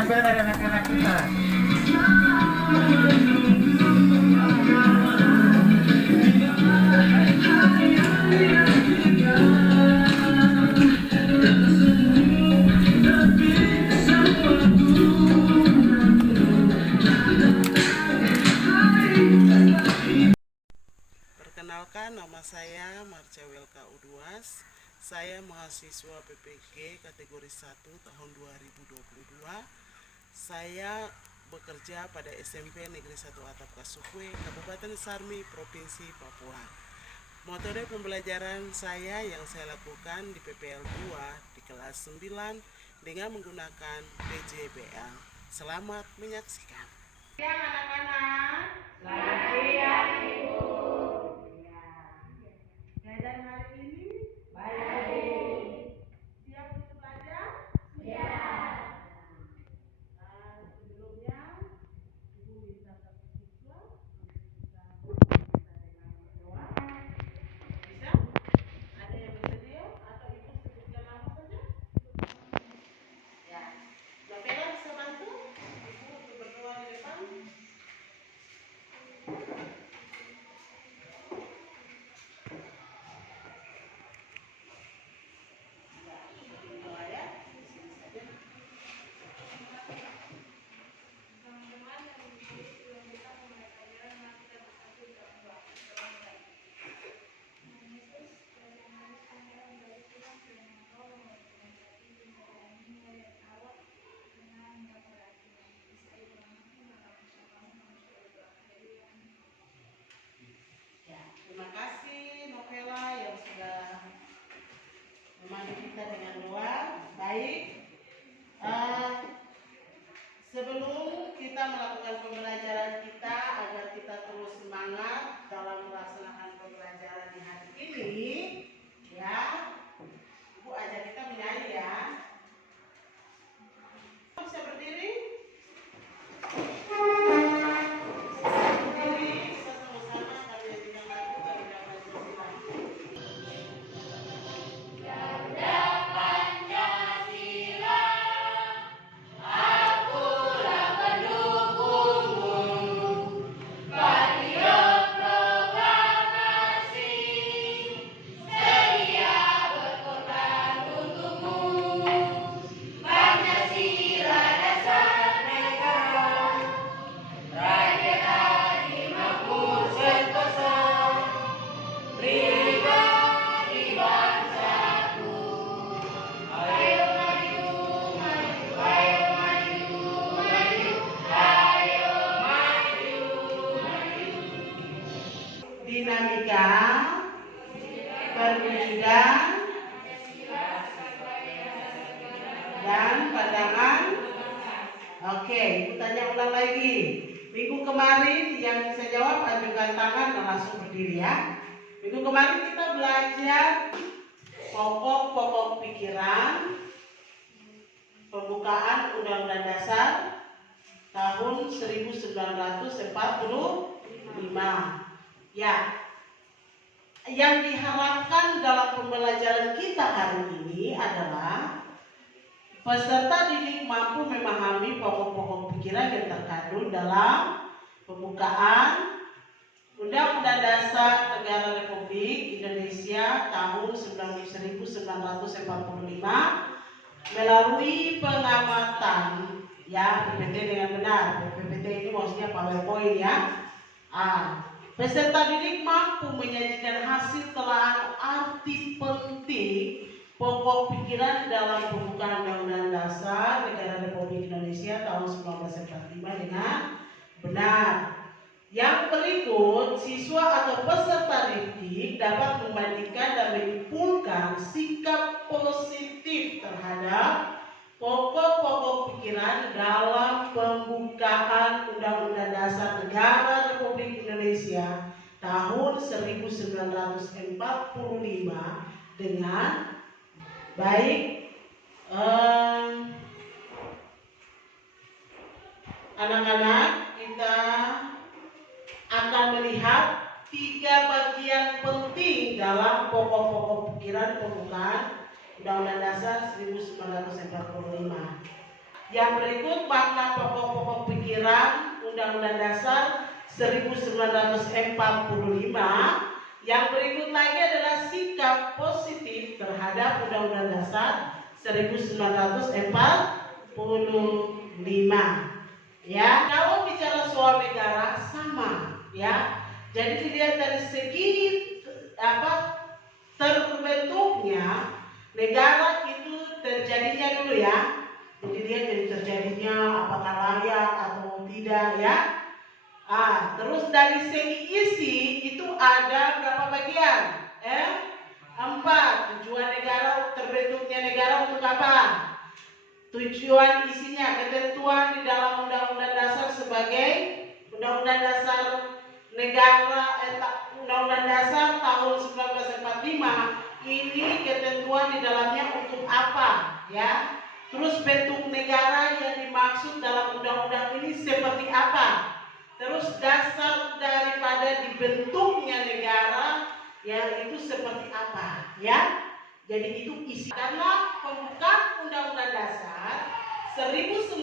penampilan dari anak-anak kita. Perkenalkan, nama saya Marcia Welka Uduas. Saya mahasiswa PPG kategori 1 tahun 2022. Saya bekerja pada SMP Negeri 1 Atap Kasukwe, Kabupaten Sarmi, Provinsi Papua. Metode pembelajaran saya yang saya lakukan di PPL 2 di kelas 9 dengan menggunakan PJBL. Selamat menyaksikan. Siang anak-anak. Selamat siang. Keadaan hari ini baik. Siap untuk belajar? Siap. Nah, sebelumnya Ibu minta satu siswa untuk kita dengan berdoa. Bisa? Ada yang bersedia atau Ibu sebutkan nama saja? Ya. Novela bisa bantu Ibu untuk berdoa di depan? Doa ya. Di sini saja. Ya, terima kasih Novela yang sudah memandu kita dengan doa. Baik, eh, sebelum kita melakukan pembelajaran kita agar kita terus semangat dalam melaksanakan pembelajaran di hari ini, ya, Ibu ajak kita menyanyi ya. Bisa berdiri? Berdiri, kita sama-sama kalian tidak lagu Garuda Pancasila. Dinamika, perwujudan, dan pandangan. Oke, Ibu tanya ulang lagi. Minggu kemarin yang bisa jawab ajukan tangan dan langsung berdiri ya. Minggu kemarin kita belajar pokok-pokok pikiran pembukaan Undang-Undang Dasar tahun 1945. Ya, yang diharapkan dalam pembelajaran kita hari ini adalah peserta didik mampu memahami pokok-pokok pikiran yang terkandung dalam pembukaan Undang-Undang Dasar Negara Republik Indonesia tahun 1945 melalui pengamatan ya PPT dengan benar. PPT ini maksudnya PowerPoint ya. Peserta didik mampu menyajikan hasil telaah arti penting pokok pikiran dalam pembukaan Undang-Undang Dasar Negara Republik Indonesia tahun 1945 dengan benar. Yang berikut, siswa atau peserta didik dapat membandingkan dan menyimpulkan sikap positif terhadap pokok-pokok pikiran dalam pembukaan Undang-Undang Dasar Negara Republik Indonesia tahun 1945 dengan baik. Anak-anak, kita akan melihat 3 bagian penting dalam pokok-pokok pikiran pembukaan Undang-Undang Dasar 1945. Yang berikut makna pokok-pokok pikiran Undang-Undang Dasar 1945. Yang berikut lagi adalah sikap positif terhadap Undang-Undang Dasar 1945. Ya, kalau bicara soal negara sama, ya. Jadi dilihat dari segi terbentuknya negara itu terjadinya dulu ya. Jadi dia dari terjadinya apakah layak atau tidak ya. Terus dari segi isi itu ada berapa bagian? 4. Tujuan negara, terbentuknya negara untuk apa? Tujuan isinya, ketentuan di dalam Undang-Undang Dasar sebagai Undang-Undang Dasar Negara Undang-Undang Dasar tahun 1945 ini ketentuan di dalamnya untuk apa ya. Terus bentuk negara yang dimaksud dalam undang-undang ini seperti apa. Terus dasar daripada dibentuknya negara yang itu seperti apa ya. Jadi itu isi. Karena pembukaan Undang-Undang Dasar 1945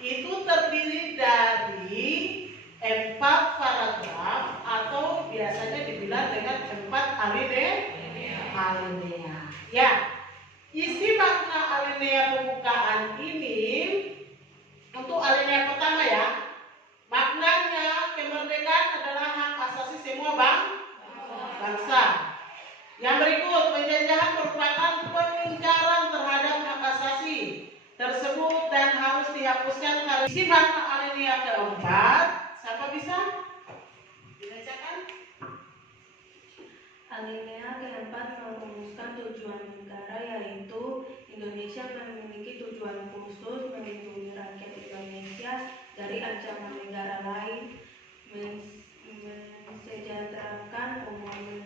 itu terdiri dari 4 paragraf atau biasanya dibilang dengan 4 alinea. Ya, isi makna alinea pembukaan ini untuk alinea pertama ya, maknanya kemerdekaan adalah hak asasi semua bangsa. Yang berikut, penjajahan merupakan pengingkaran terhadap hak asasi tersebut dan harus dihapuskan. Isi makna alinea keempat, siapa bisa dibacakan? Alinea keempat merumuskan tujuan negara, yaitu Indonesia memiliki tujuan khusus melindungi rakyat Indonesia dari ancaman negara lain, mensejahterakan umum,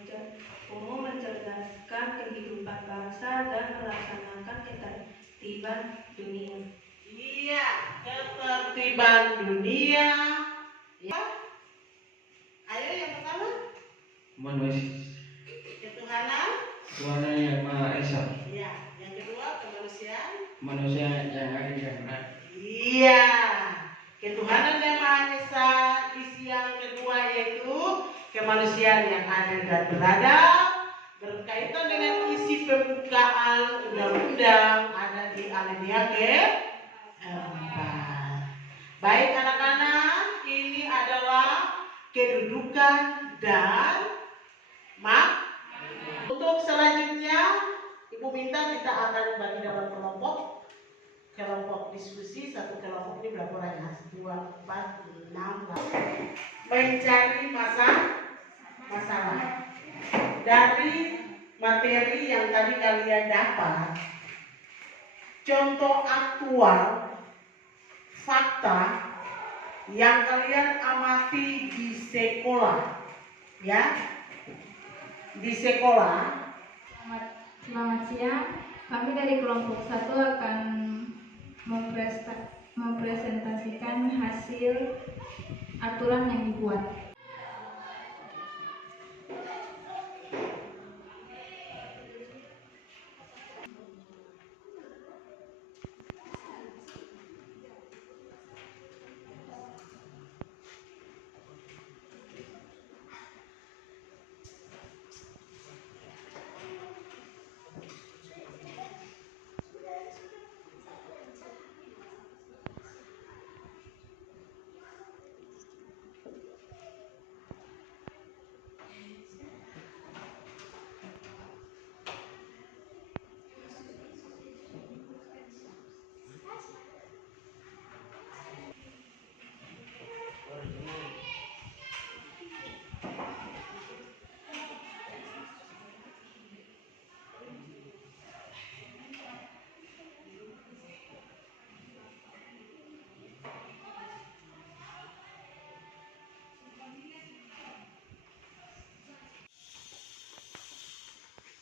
mencerdaskan kehidupan bangsa, dan melaksanakan ketertiban dunia. Iya, ketertiban dunia. Ya. Ayo yang pertama. Tuhan yang Maha Esa. Iya. Yang kedua kemanusiaan. Manusia yang adil dan benar. Iya. Ketuhanan yang Maha Esa. Isi yang kedua yaitu kemanusiaan yang adil dan beradab. Berkaitan dengan isi pembukaan undang-undang ada di alinea keempat. Baik anak-anak, ini adalah kedudukan dan untuk selanjutnya Ibu minta kita akan bagi dalam kelompok diskusi. Satu kelompok ini berapa orang ya? 2, 4, 6, 8. Mencari masalah dari materi yang tadi kalian dapat. Contoh aktual fakta yang kalian amati di sekolah ya, di sekolah. Selamat siang, kami dari kelompok 1 akan mempresentasikan hasil aturan yang dibuat.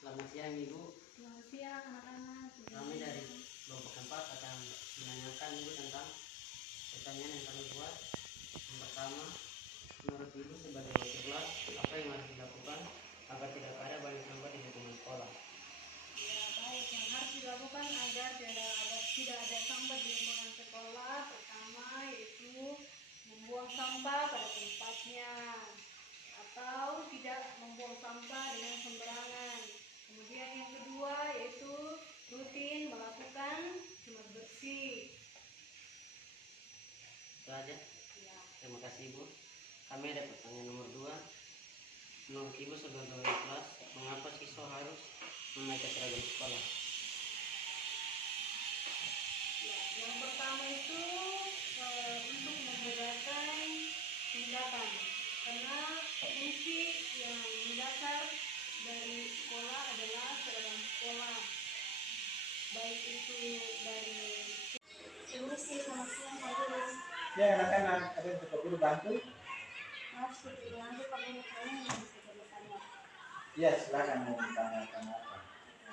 Selamat siang Ibu. Selamat siang anak-anak. Kami dari kelompok 4 akan menanyakan Ibu tentang pertanyaan yang kami buat. Yang pertama, menurut Ibu sebagai wakil kelas, apa yang harus dilakukan agar tidak ada banyak sampah di lingkungan sekolah? Ya, baik, yang harus dilakukan agar tidak ada sampah di lingkungan sekolah. Pertama yaitu membuang sampah pada tempatnya atau tidak membuang sampah dengan sembarangan. Kemudian yang kedua yaitu rutin melakukan jumat bersih. Itu aja. Terima kasih Ibu. Kami ada pertanyaan nomor 2. Menurut Ibu sebagai wali kelas, mengapa siswa harus memakai seragam sekolah? Yang pertama itu untuk membedakan tingkatan, karena fungsi yang mendasar dari sekolah adalah seragam sekolah, baik itu dari Permisi, selamat siang Pak Guru. Ya, anak-anak, ada yang Pak Guru bantu? Maaf, sebelumnya Pak Guru kalian yang bisa bertanya. Ya, silakan mau ditanyakan apa.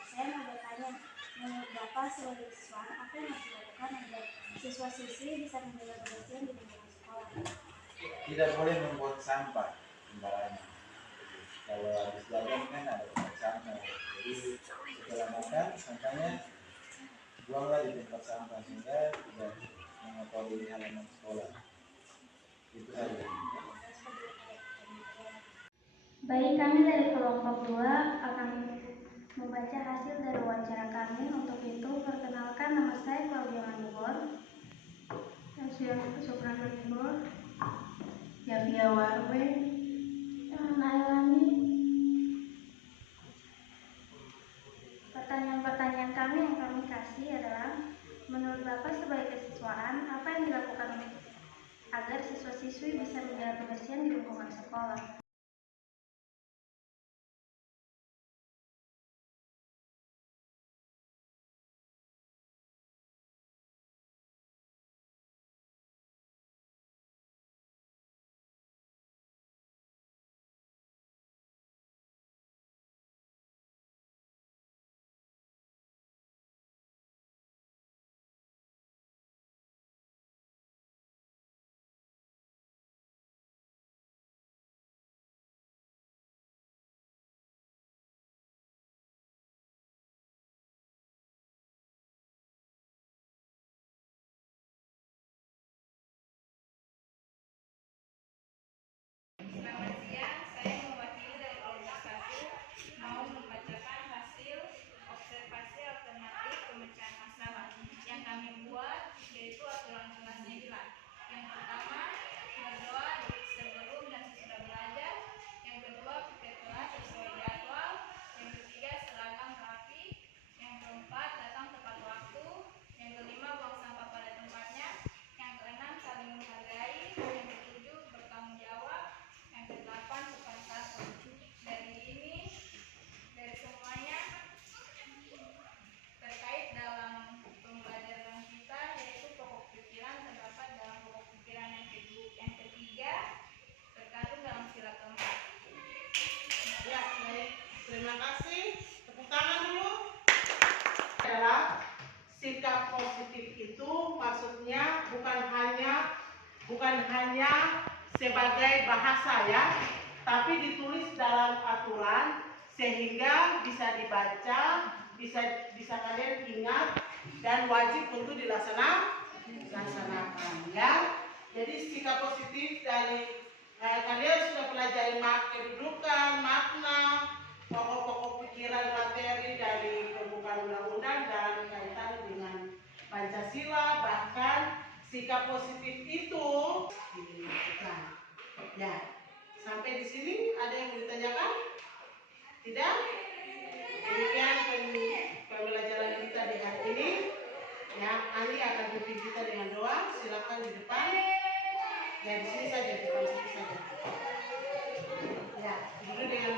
Saya mau bertanya, menurut Bapak sebagai siswa, apa yang harus dilakukan agar siswa-siswi bisa menjaga kebersihan di lingkungan sekolah? Tidak boleh membuat sampah sembarangan. Kalau habis jajan kan ada tempat sampah. Jadi setelah makan, sampahnya buanglah di tempat sampah sehingga tidak mengotori halaman sekolah. Itu saja. Baik, kami dari kelompok 2 akan membaca hasil dari wawancara kami. Untuk itu, perkenalkan nama saya Claudia Manubor. Saya Soprano Manubor. Yavia Warwe. Nailani. Pertanyaan-pertanyaan kami yang kami kasih adalah, menurut Bapak sebagai kesiswaan, apa yang dilakukan agar siswa-siswi bisa menjaga kebersihan di lingkungan sekolah? Selamat siang, saya mewakili dari kelompok 1 mau membacakan hasil observasi alternatif pemecahan masalah yang kami buat, yaitu aturan kelas 9. Yang pertama, berdoa sebelum dan sesudah belajar. Yang kedua, piket kelas sesuai jadwal. Yang ketiga, seragam rapi. Yang keempat, datang tepat waktu. Yang kelima, buang sampah pada tempatnya. Yang keenam, saling menghargai. Yang ketujuh, bertanggung jawab. Yang kedelapan, sopan santun. Dari semuanya terkait dalam pembelajaran kita, yaitu pokok pikiran terdapat dalam pokok pikiran yang ketiga terkandung dalam sila keempat. Ya, baik. Terima kasih. Tepuk tangan dulu. Adalah sikap positif itu maksudnya bukan hanya sebagai bahasa ya, tapi ditulis dalam aturan sehingga bisa dibaca, bisa kalian ingat dan wajib untuk dilaksanakan ya. Jadi sikap positif dari kalian sudah pelajari kedudukan, makna, pokok-pokok pikiran materi dari pembukaan undang-undang dan kaitan dengan Pancasila, bahkan sikap positif itu dilakukan. Ya, sampai di sini ada yang mau ditanyakan? Tidak? Demikian pembelajaran kita di hari ini. Ya, Ali akan pimpin kita dengan doa. Silakan di depan. Ya, di sini saja, di depan situ saja. Ya, dulu dengan